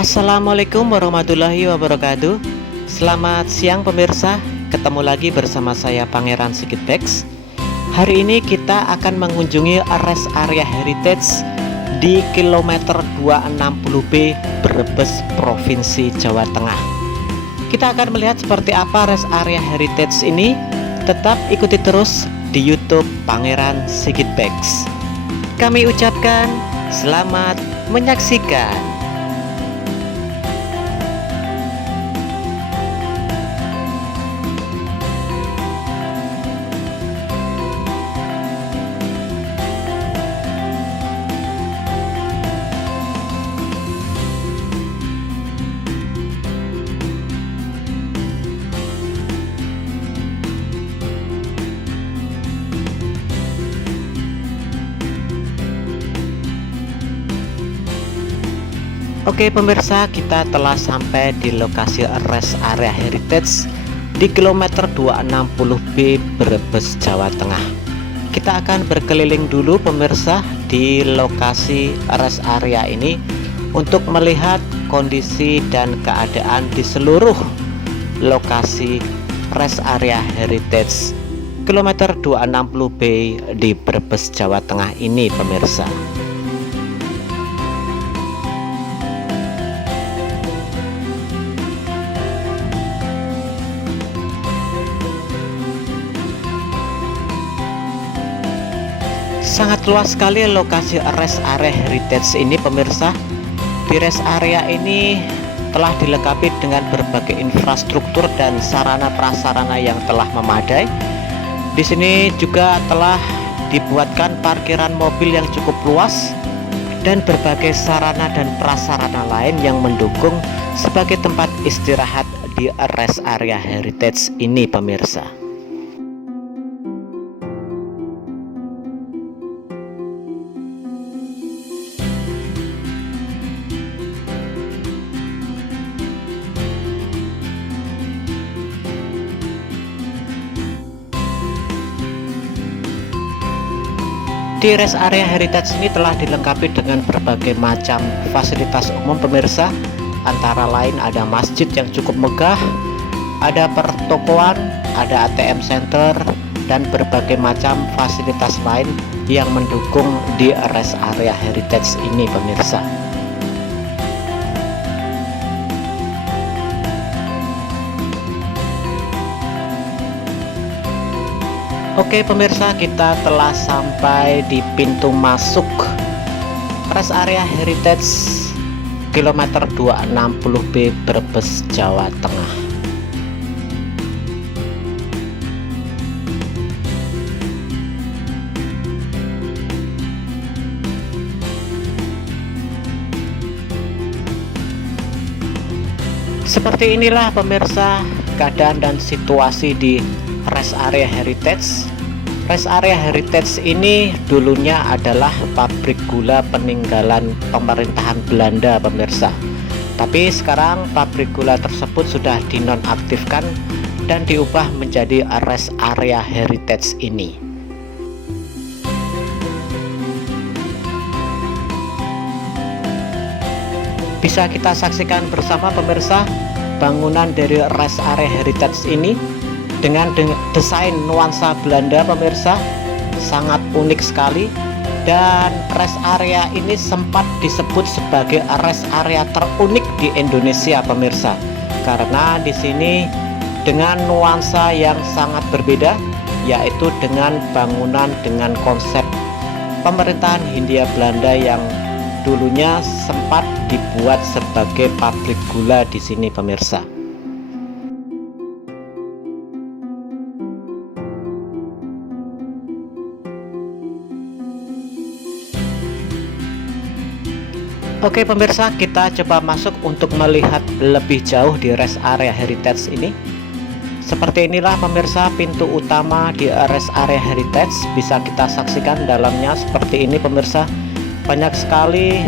Assalamualaikum warahmatullahi wabarakatuh. Selamat siang pemirsa, ketemu lagi bersama saya Pangeran Sigit Bex. Hari ini kita akan mengunjungi rest area heritage di kilometer 260B Brebes, Provinsi Jawa Tengah. Kita akan melihat seperti apa rest area heritage ini. Tetap ikuti terus di YouTube Pangeran Sigit Bex. Kami ucapkan selamat menyaksikan. Oke pemirsa, kita telah sampai di lokasi rest area heritage di kilometer 260B Brebes, Jawa Tengah. Kita akan berkeliling dulu pemirsa di lokasi rest area ini untuk melihat kondisi dan keadaan di seluruh lokasi rest area heritage kilometer 260B di Brebes, Jawa Tengah ini pemirsa. Sangat luas sekali lokasi rest area heritage ini pemirsa. Di rest area ini telah dilengkapi dengan berbagai infrastruktur dan sarana prasarana yang telah memadai. Di sini juga telah dibuatkan parkiran mobil yang cukup luas dan berbagai sarana dan prasarana lain yang mendukung sebagai tempat istirahat di rest area heritage ini pemirsa. Di rest area heritage ini telah dilengkapi dengan berbagai macam fasilitas umum pemirsa. Antara lain ada masjid yang cukup megah, ada pertokoan, ada ATM center, dan berbagai macam fasilitas lain yang mendukung di rest area heritage ini pemirsa. Oke pemirsa, kita telah sampai di pintu masuk rest area heritage kilometer 260B Brebes, Jawa Tengah. Seperti inilah pemirsa keadaan dan situasi di rest area heritage. Rest area heritage ini dulunya adalah pabrik gula peninggalan pemerintahan Belanda pemirsa. Tapi sekarang pabrik gula tersebut sudah dinonaktifkan dan diubah menjadi rest area heritage ini. Bisa kita saksikan bersama pemirsa bangunan dari rest area heritage ini dengan desain nuansa Belanda pemirsa, sangat unik sekali. Dan rest area ini sempat disebut sebagai rest area terunik di Indonesia pemirsa, karena di sini dengan nuansa yang sangat berbeda, yaitu dengan bangunan dengan konsep pemerintahan Hindia Belanda yang dulunya sempat dibuat sebagai pabrik gula di sini pemirsa. Oke pemirsa, kita coba masuk untuk melihat lebih jauh di rest area heritage ini. Seperti inilah pemirsa pintu utama di rest area heritage. Bisa kita saksikan dalamnya seperti ini pemirsa. Banyak sekali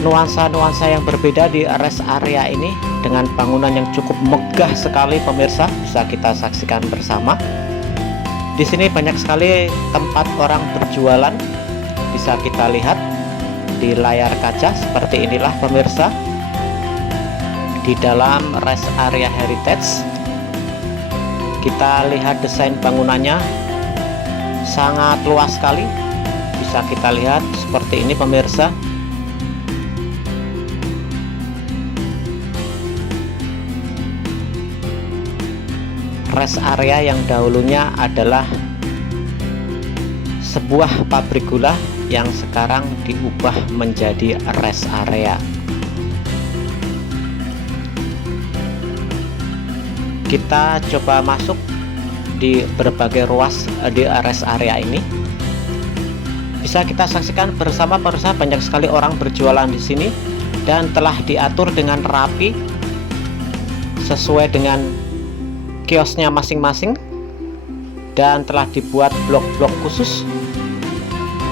nuansa-nuansa yang berbeda di rest area ini dengan bangunan yang cukup megah sekali pemirsa. Bisa kita saksikan bersama. Di sini banyak sekali tempat orang berjualan. Bisa kita lihat di layar kaca seperti inilah pemirsa. di dalam rest area heritage. Kita lihat desain bangunannya sangat luas sekali, bisa kita lihat seperti ini pemirsa. Rest area yang dahulunya adalah sebuah pabrik gula yang sekarang diubah menjadi rest area. Kita coba masuk di berbagai ruas di rest area ini. Bisa kita saksikan bersama pemirsa, banyak sekali orang berjualan di sini dan telah diatur dengan rapi sesuai dengan kiosnya masing-masing, dan telah dibuat blok-blok khusus.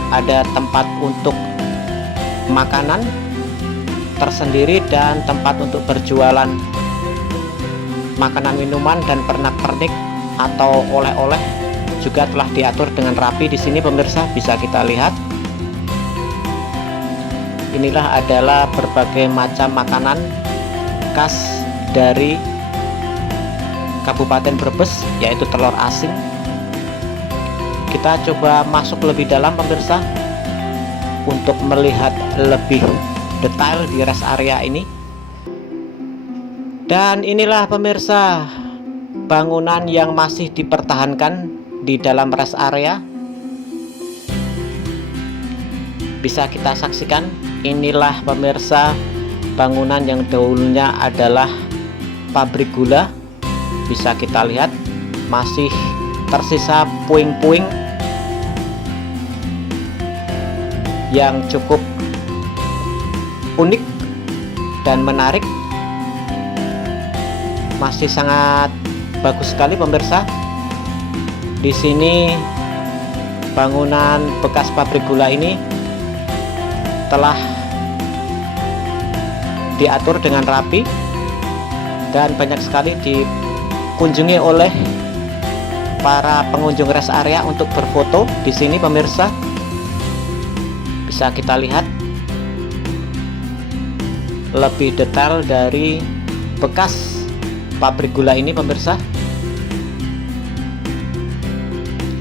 Ada tempat untuk makanan tersendiri dan tempat untuk berjualan makanan, minuman, dan pernak-pernik atau oleh-oleh juga telah diatur dengan rapi di sini pemirsa. Bisa kita lihat, inilah adalah berbagai macam makanan khas dari Kabupaten Brebes, yaitu telur asin. Kita coba masuk lebih dalam pemirsa untuk melihat lebih detail di rest area ini. Dan inilah pemirsa bangunan yang masih dipertahankan di dalam rest area. Bisa kita saksikan, inilah pemirsa bangunan yang dahulunya adalah pabrik gula. Bisa kita lihat masih tersisa puing-puing yang cukup unik dan menarik. Masih sangat bagus sekali pemirsa. Di sini bangunan bekas pabrik gula ini telah diatur dengan rapi dan banyak sekali dikunjungi oleh para pengunjung rest area untuk berfoto di sini pemirsa. Bisa kita lihat lebih detail dari bekas pabrik gula ini pemirsa.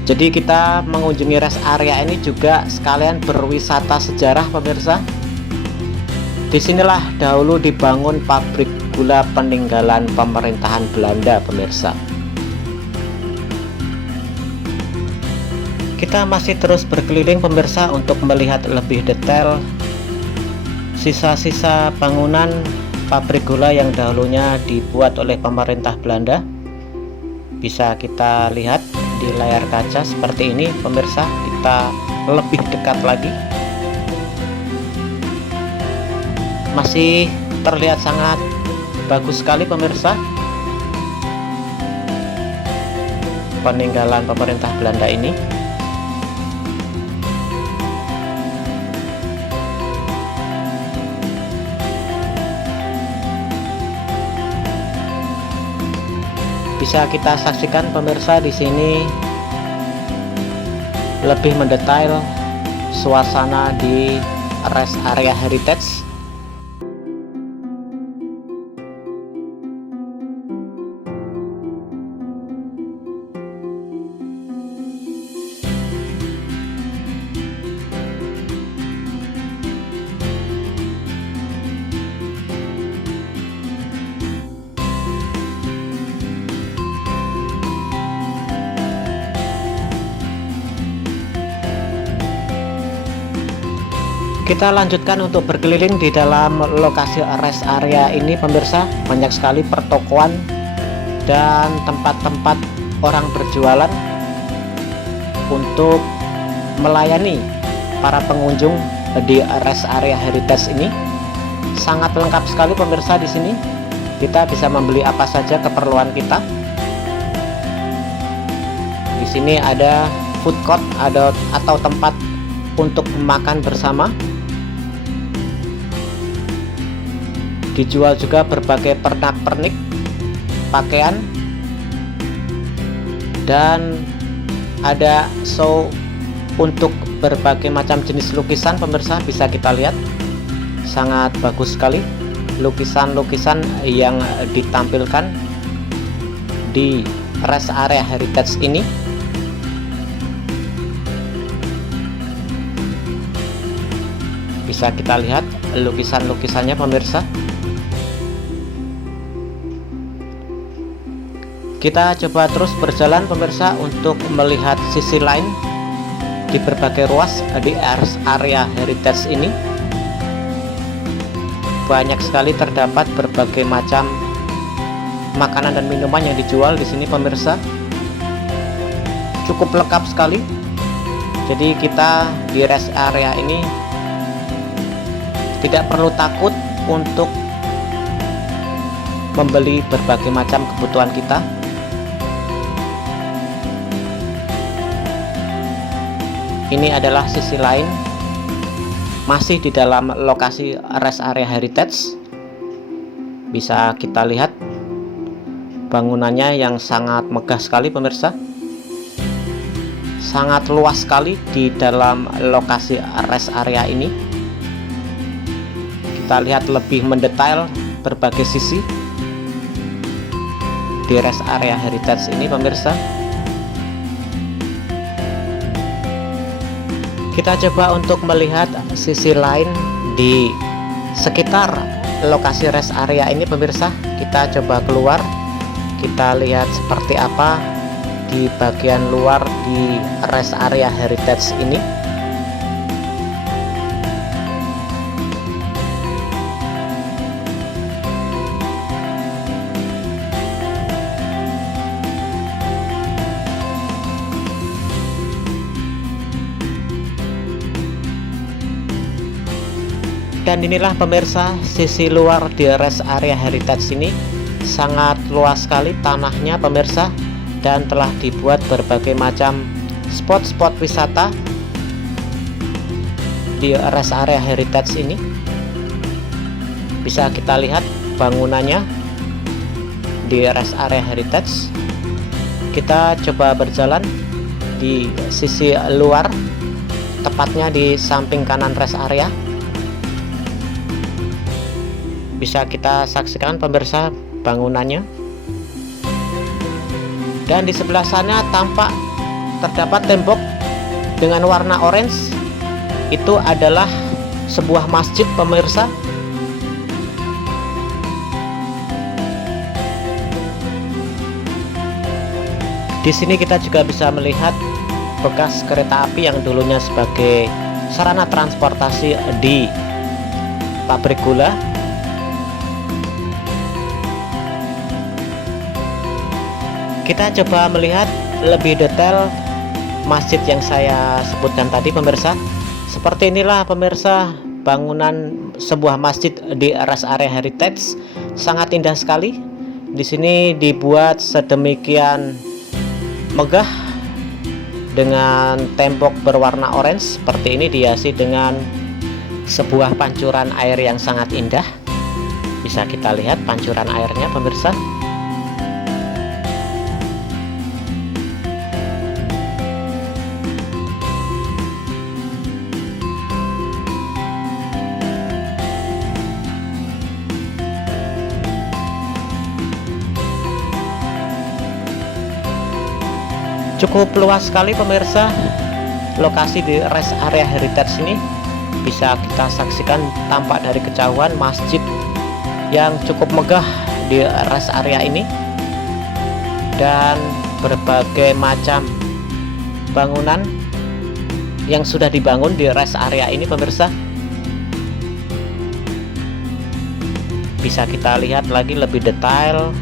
Jadi kita mengunjungi rest area ini juga sekalian berwisata sejarah pemirsa. Disinilah dahulu dibangun pabrik gula peninggalan pemerintahan Belanda pemirsa. Kita masih terus berkeliling pemirsa untuk melihat lebih detail sisa-sisa bangunan pabrik gula yang dahulunya dibuat oleh pemerintah Belanda. Bisa kita lihat di layar kaca seperti ini pemirsa. Kita lebih dekat lagi, masih terlihat sangat bagus sekali pemirsa peninggalan pemerintah Belanda ini. Bisa kita saksikan pemirsa, di sini lebih mendetail suasana di rest area heritage. Kita lanjutkan untuk berkeliling di dalam lokasi rest area ini pemirsa. Banyak sekali pertokoan dan tempat-tempat orang berjualan untuk melayani para pengunjung di rest area heritage ini. Sangat lengkap sekali pemirsa di sini. Kita bisa membeli apa saja keperluan kita. Di sini ada food court atau tempat untuk makan bersama. Dijual juga berbagai pernak-pernik, pakaian, dan ada show untuk berbagai macam jenis lukisan pemirsa. Bisa kita lihat sangat bagus sekali. lukisan-lukisan yang ditampilkan di rest area heritage ini. Bisa kita lihat lukisan-lukisannya pemirsa. Kita coba terus berjalan pemirsa untuk melihat sisi lain di berbagai ruas di rest area heritage ini. Banyak sekali terdapat berbagai macam makanan dan minuman yang dijual di sini pemirsa. Cukup lengkap sekali. Jadi kita di rest area ini tidak perlu takut untuk membeli berbagai macam kebutuhan kita. Ini adalah sisi lain, masih di dalam lokasi rest area heritage. Bisa kita lihat bangunannya yang sangat megah sekali pemirsa. Sangat luas sekali di dalam lokasi rest area ini. Kita lihat lebih mendetail berbagai sisi di rest area heritage ini pemirsa. Kita coba untuk melihat sisi lain di sekitar lokasi rest area ini pemirsa. Kita coba keluar, kita lihat seperti apa di bagian luar di rest area heritage ini. Dan inilah pemirsa sisi luar di rest area heritage ini. Sangat luas sekali tanahnya pemirsa, dan telah dibuat berbagai macam spot-spot wisata di rest area heritage ini. Bisa kita lihat bangunannya di rest area heritage. Kita coba berjalan di sisi luar, tepatnya di samping kanan rest area. Bisa kita saksikan pemirsa bangunannya. Dan di sebelah sana tampak terdapat tembok dengan warna orange. Itu adalah sebuah masjid pemirsa. Di sini kita juga bisa melihat bekas kereta api yang dulunya sebagai sarana transportasi di pabrik gula. Kita coba melihat lebih detail masjid yang saya sebutkan tadi pemirsa. Seperti inilah pemirsa bangunan sebuah masjid di rest area heritage. Sangat indah sekali. Di sini dibuat sedemikian megah dengan tembok berwarna orange seperti ini, dihiasi dengan sebuah pancuran air yang sangat indah. Bisa kita lihat pancuran airnya pemirsa. Cukup luas sekali pemirsa lokasi di rest area heritage ini. Bisa kita saksikan tampak dari kejauhan masjid yang cukup megah di rest area ini, dan berbagai macam bangunan yang sudah dibangun di rest area ini pemirsa. Bisa kita lihat lagi lebih detail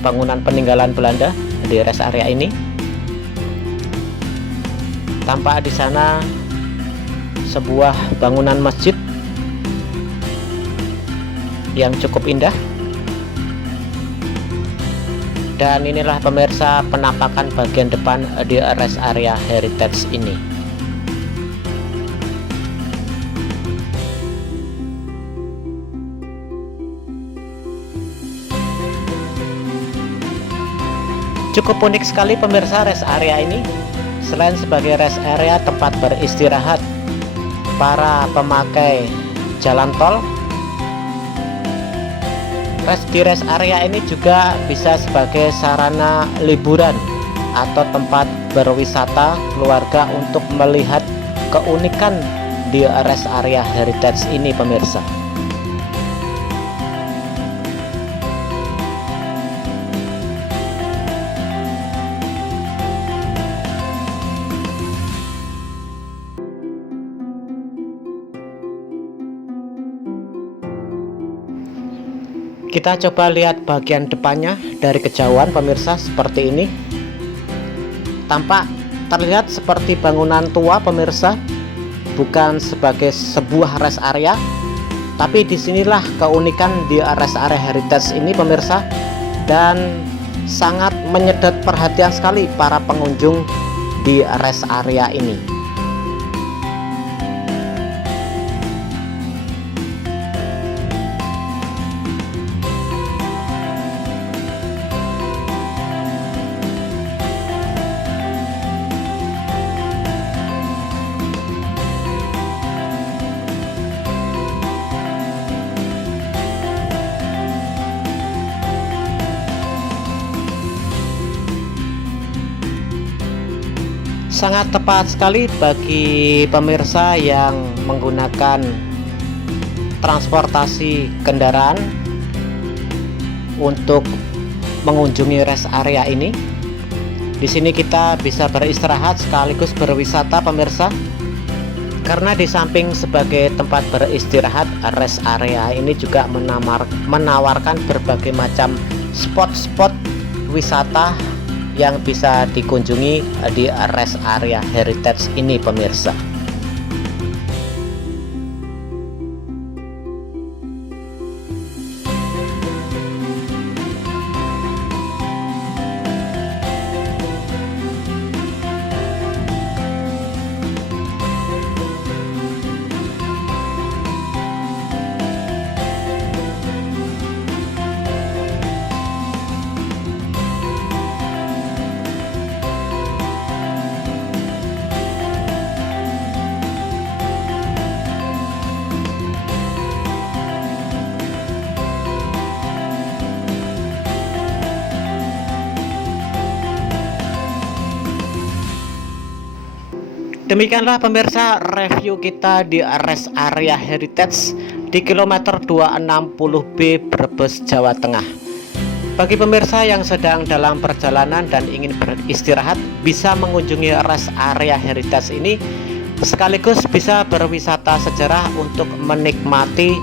bangunan peninggalan Belanda di rest area ini. Tampak di sana sebuah bangunan masjid yang cukup indah. Dan inilah pemirsa penampakan bagian depan di rest area heritage ini. Cukup unik sekali pemirsa rest area ini. Selain sebagai rest area tempat beristirahat para pemakai jalan tol, Rest area ini juga bisa sebagai sarana liburan atau tempat berwisata keluarga untuk melihat keunikan di rest area heritage ini pemirsa. Kita coba lihat bagian depannya dari kejauhan pemirsa, seperti ini. Tampak terlihat seperti bangunan tua pemirsa, bukan sebagai sebuah rest area. Tapi disinilah keunikan di rest area heritage ini pemirsa, dan sangat menyedot perhatian sekali para pengunjung di rest area ini. Sangat tepat sekali bagi pemirsa yang menggunakan transportasi kendaraan untuk mengunjungi rest area ini. Di sini kita bisa beristirahat sekaligus berwisata pemirsa. Karena di samping sebagai tempat beristirahat, rest area ini juga menawarkan berbagai macam spot-spot wisata yang bisa dikunjungi di rest area heritage ini pemirsa. Demikianlah pemirsa review kita di rest area heritage di kilometer 260B Brebes, Jawa Tengah. Bagi pemirsa yang sedang dalam perjalanan dan ingin beristirahat, bisa mengunjungi rest area heritage ini, sekaligus bisa berwisata sejarah untuk menikmati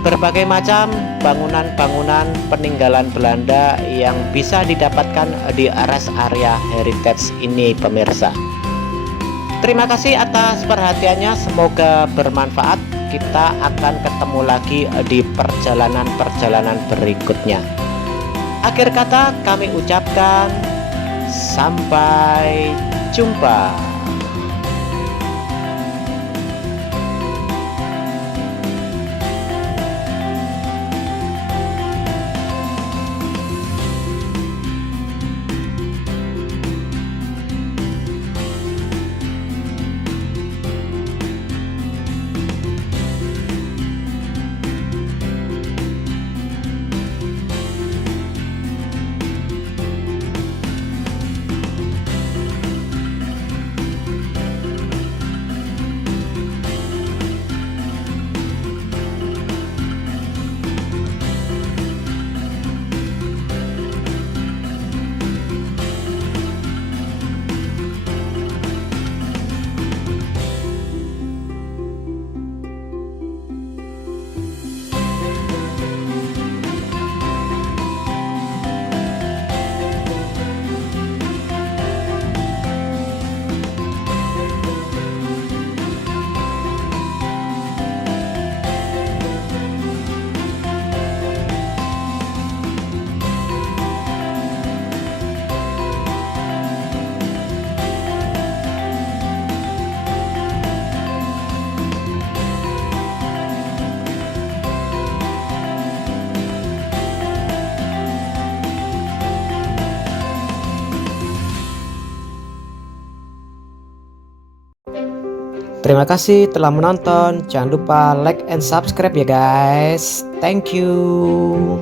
berbagai macam bangunan-bangunan peninggalan Belanda yang bisa didapatkan di rest area heritage ini pemirsa. Terima kasih atas perhatiannya, semoga bermanfaat. Kita akan ketemu lagi di perjalanan-perjalanan berikutnya. Akhir kata kami ucapkan sampai jumpa. Terima kasih telah menonton. Jangan lupa like and subscribe ya guys. Thank you.